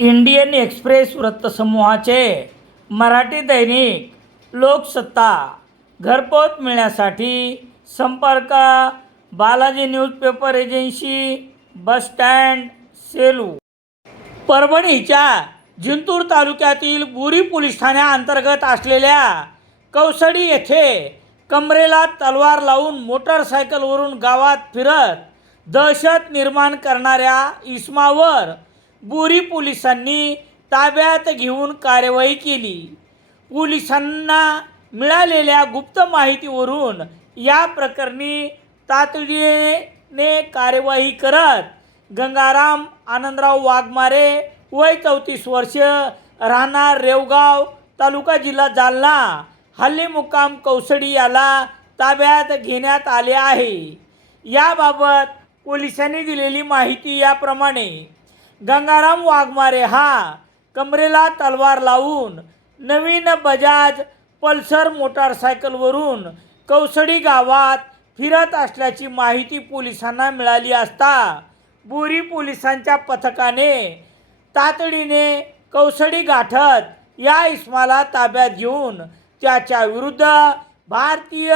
Indian express वृत्तसमूहाचे Marathi दैनिक लोकसत्ता घरपोच मिळण्यासाठी संपर्क Balaji newspaper agency, bus stand, Selu. परभणीच्या जिंतूर तालुक्यातील बुरी पोलीस ठाण्याअंतर्गत असलेल्या कौसडी येथे कमरेला तलवार लावून मोटरसायकलवरून गावात फिरत दहशत निर्माण करणाऱ्या इसमावर बुरी पोलिसांनी ताब्यात घेऊन कार्यवाही केली. पोलिसांना मिळालेल्या गुप्त माहितीवरून या प्रकरणी तातडीने कार्यवाही करत गंगाराम आनंदराव वाघमारे, वय 34 वर्ष, राहणार रेवगाव, तालुका जिल्हा जालना, हल्ली मुक्काम कौसडी याला ताब्यात घेण्यात आले आहे. याबाबत पोलिसांनी दिलेली माहिती याप्रमाणे: गंगाराम वाघमारे हा कमरेला तलवार लावून नवीन बजाज पल्सर मोटारसायकलवरून कौसडी गावात फिरत असल्याची माहिती पोलिसांना मिळाली असता बुरी पोलिसांच्या पथकाने तातडीने कौसडी गाठत या इसमाला ताब्यात घेऊन त्याच्या विरुद्ध भारतीय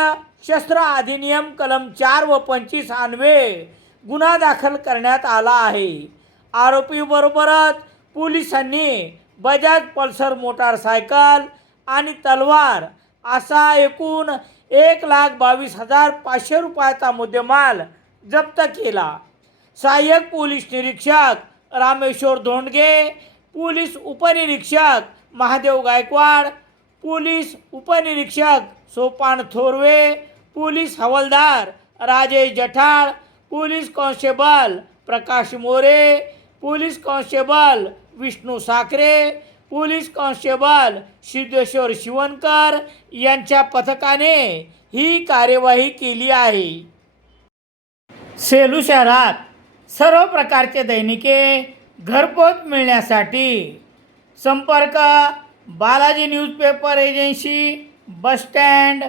शस्त्र अधिनियम कलम 4 व 25 अन्वये गुन्हा दाखल करण्यात आला आहे. आरोपीबरोबरच पोलिसांनी बजाज पल्सर मोटारसायकल आणि तलवार असा एकूण 1,22,500 रुपयाचा मुद्देमाल जप्त केला. सहाय्यक पोलीस निरीक्षक रामेश्वर धोंडगे, पोलीस उपनिरीक्षक महादेव गायकवाड, पोलीस उपनिरीक्षक सोपान थोरवे, पोलीस हवालदार Rajesh Jathal, police constable Prakash More, police constable Vishnu Sakhare, police constable Siddheshwar Shivankar यांच्या पथकाने ही कार्यवाही केली आहे. सेलू शहरात सर्व प्रकारचे दैनिके घरपोच मिळण्यासाठी संपर्क Balaji newspaper agency, bus stand,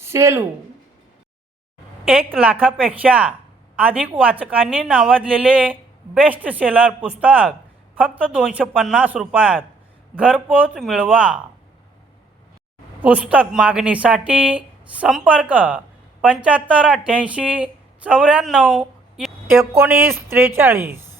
Selu. 1 लाखापेक्षा अधिक वाचकांनी नावाजलेले बेस्ट सेलर पुस्तक फक्त 250 रुपयात घरपोच मिळवा. पुस्तक मागणीसाठी संपर्क 75 88 94 19 43.